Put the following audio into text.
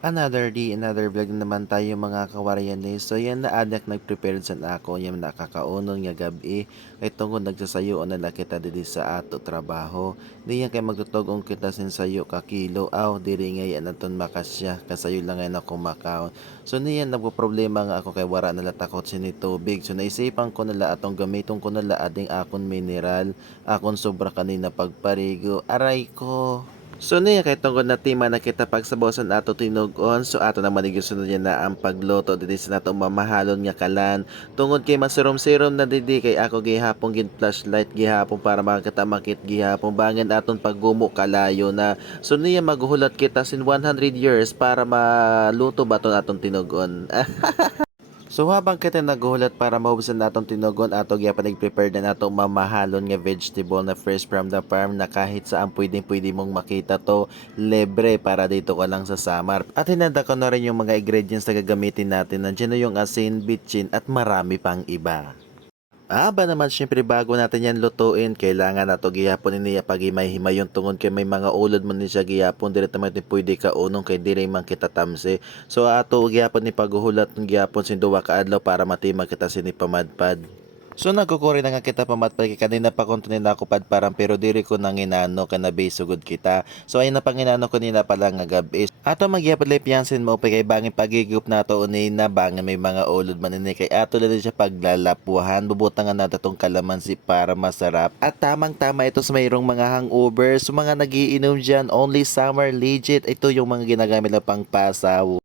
Another day, another vlog na naman tayo mga kawaryanes. So yan na anak nag-prepared sa ako, yung nakakaunon nga gabi. Kay tungkol nagsasayo na nakita didi sa ato trabaho. Di yan kay magtutugong kita sin sayo ka kilo. Aw, diri nga yan naton makasya. Kasayo lang nga na kumakaon. So niyan nagpo-problema nga ako kay wara nala takot sini tubig. So naisipan ko nala atong gamiton ko nala ading akon mineral. Akon sobra kanina pagparigo. Aray ko. So niya kay tungkol na tima na kita pagsabawasan ato tinugon. So ato naman igusunod niya na ang pagloto didi sa nato mamahalon nga kalan. Tungod kay masirom-sirom na didi kay ako gihapon gin flashlight gihapon para makita makit gihapon bangin aton paggumo kalayo na. So niya maghulat kita sin 100 years para maluto ba aton atong tinugon. So habang kita nagulat para mahubasan natong tinugon ato gyapon nag-prepare na natong mamahalon nga vegetable na fresh from the farm na kahit saan pwede mong makita to libre para dito ka lang sa Samar. At hinanda ko na rin yung mga ingredients na gagamitin natin. Nandiyan na yung asin, bitchin at marami pang iba. Ba naman syempre bago natin yan lutuin, kailangan na to gihapon niya paghimay-himay yung tungod kay may mga ulod man ni siya gihapon dire naman din pwede ka unong kay dire man kita tamse. So ato gihapon ni paghuhulat ng gihapon sin duwa ka adlaw para matima kita sini pamadpad. So nagkukuri na nga kita pamatpad kay kanina pa konto nila ako padparang pero diri ko nang inano kanabi sugod kita. So ayun na panginano ko nila pala nga gabi. Ato magyapad lay piyansin mo pa kay bangin pagigup na to unay na bangin may mga ulod man ini kay ato lang siya paglalapuhan bubutangan nato tong kalamansi para masarap. At tamang tama ito sa mayroong mga hangovers, so mga nagiinom diyan only summer legit ito yung mga ginagamit na pang pasaw.